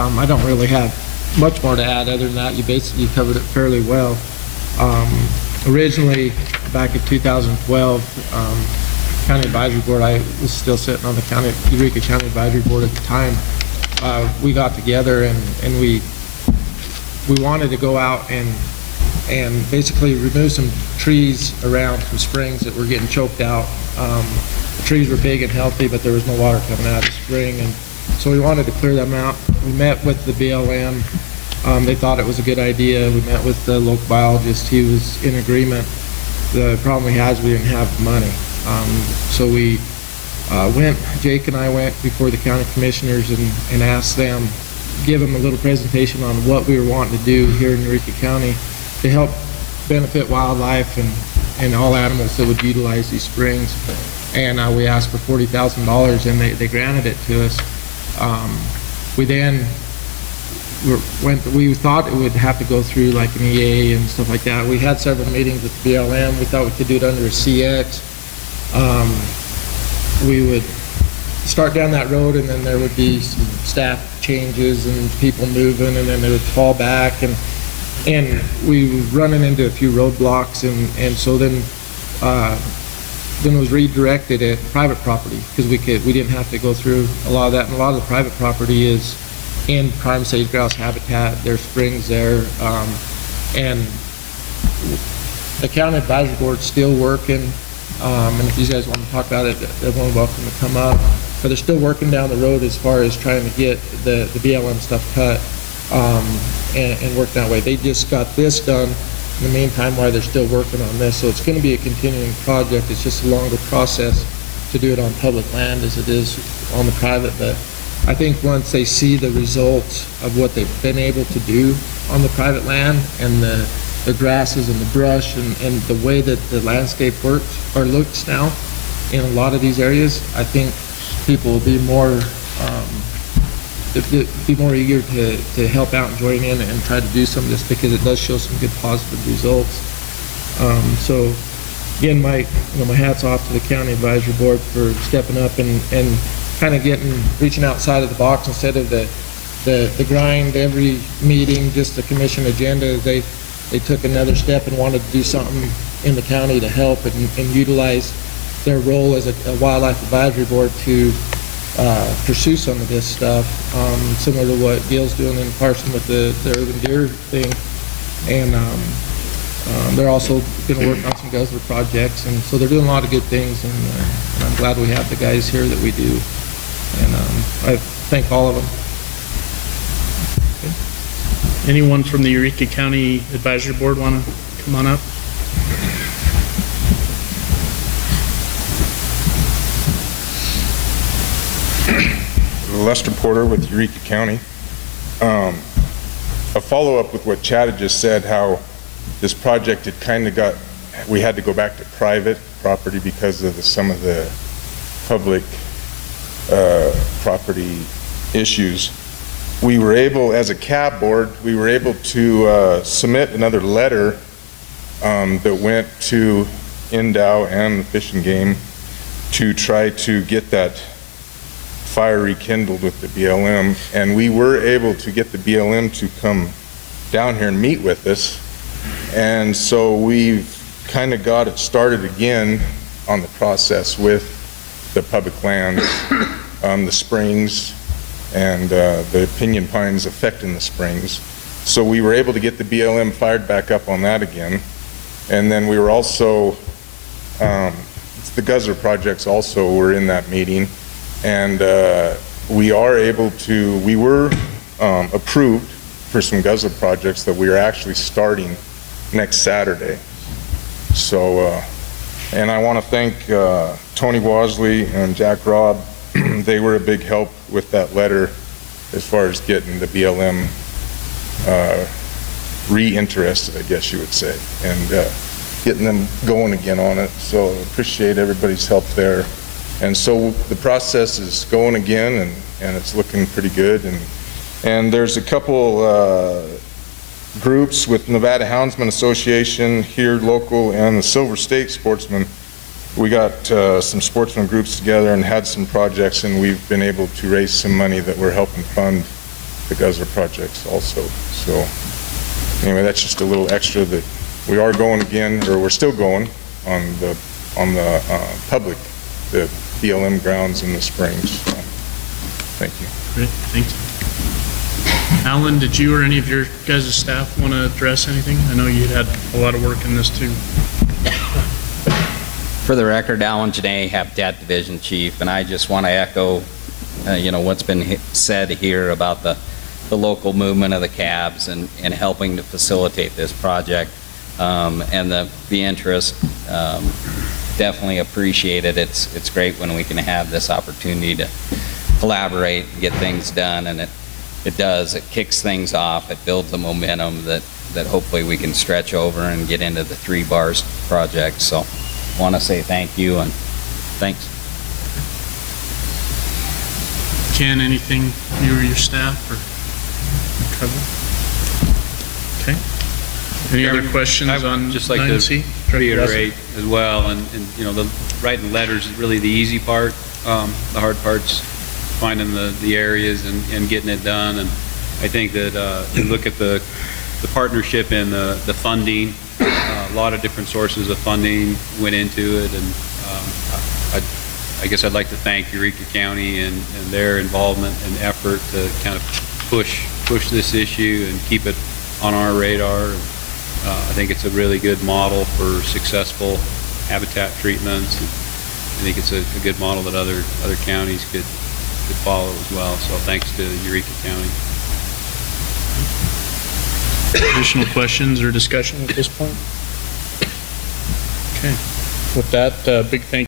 I don't really have much more to add other than that. You basically covered it fairly well. Originally, back in 2012, County Advisory Board, I was still sitting on the Eureka County Advisory Board at the time. We got together and we wanted to go out and basically remove some trees around some springs that were getting choked out. The trees were big and healthy, but there was no water coming out of the spring, and so we wanted to clear them out. We met with the BLM. They thought it was a good idea. We met with the local biologist. He was in agreement. The problem we had is we didn't have the money. So we Jake and I went before the county commissioners and asked them, give them a little presentation on what we were wanting to do here in Eureka County to help benefit wildlife and all animals that would utilize these springs. And we asked for $40,000 and they granted it to us. We then we thought it would have to go through like an EA and stuff like that. We had several meetings with the BLM. We thought we could do it under a CX. We would start down that road and then there would be some staff changes and people moving, and then they would fall back, and we were running into a few roadblocks, and so then it was redirected at private property because we didn't have to go through a lot of that, and a lot of the private property is in prime sage-grouse habitat. There's springs there, and the county advisory board's still working, and if you guys want to talk about it, everyone's welcome to come up. But they're still working down the road as far as trying to get the BLM stuff cut and work that way. They just got this done in the meantime while they're still working on this. So it's going to be a continuing project. It's just a longer process to do it on public land as it is on the private. But I think once they see the results of what they've been able to do on the private land and the grasses and the brush and the way that the landscape works or looks now in a lot of these areas, I think people will be more eager to help out and join in and try to do some of this because it does show some good positive results. So again, my hat's off to the county advisory board for stepping up and kind of reaching outside of the box instead of the grind every meeting, just the commission agenda. They took another step and wanted to do something in the county to help and utilize their role as a wildlife advisory board to pursue some of this stuff, similar to what Gil's doing in Carson with the urban deer thing. And they're also going to work on some guzzler projects, and so they're doing a lot of good things, and I'm glad we have the guys here that we do, and I thank all of them. Okay. Anyone from the Eureka County Advisory Board want to come on up? Lester Porter with Eureka County. A follow-up with what Chad had just said, how this project had kind of we had to go back to private property because of some of the public property issues. We were able, as a CAB board, we were able to submit another letter that went to NDOW and the Fish and Game to try to get that fire rekindled with the BLM, and we were able to get the BLM to come down here and meet with us, and so we've kind of got it started again on the process with the public lands, the springs, and the pinyon pines affecting the springs. So we were able to get the BLM fired back up on that again, and then we were also, the guzzler projects also were in that meeting. And we were approved for some guzzler projects that we are actually starting next Saturday. So, and I want to thank Tony Wasley and Jack Robb. They were a big help with that letter as far as getting the BLM re-interested, I guess you would say, and getting them going again on it. So appreciate everybody's help there. And so the process is going again, and it's looking pretty good. And there's a couple groups with Nevada Houndsman Association here local and the Silver State Sportsmen. We got some sportsman groups together and had some projects, and we've been able to raise some money that we're helping fund the guzzler projects also. So anyway, that's just a little extra that we are going again, or we're still going on the public, the BLM grounds in the springs. So, thank you. Great, thanks. Alan, did you or any of your guys' staff want to address anything? I know you had a lot of work in this too. For the record, Alan Janae, Habitat Division Chief, and I just want to echo, what's been said here about the local movement of the cabs and helping to facilitate this project, and the interest. Definitely appreciate it. It's great when we can have this opportunity to collaborate and get things done, and it does. It kicks things off. It builds the momentum that hopefully we can stretch over and get into the 3 bars project. So I want to say thank you and thanks. Ken, anything you or your staff or Trevor? Okay. Any other questions I would on just like 9C? to reiterate as well, and the writing letters is really the easy part. The hard part's finding the areas and getting it done. And I think that you look at the partnership and the funding, a lot of different sources of funding went into it, and I guess I'd like to thank Eureka County and their involvement and effort to kind of push this issue and keep it on our radar. I think it's a really good model for successful habitat treatments. I think it's a good model that other counties could follow as well. So thanks to Eureka County. Additional questions or discussion at this point? Okay. With that, big thank you.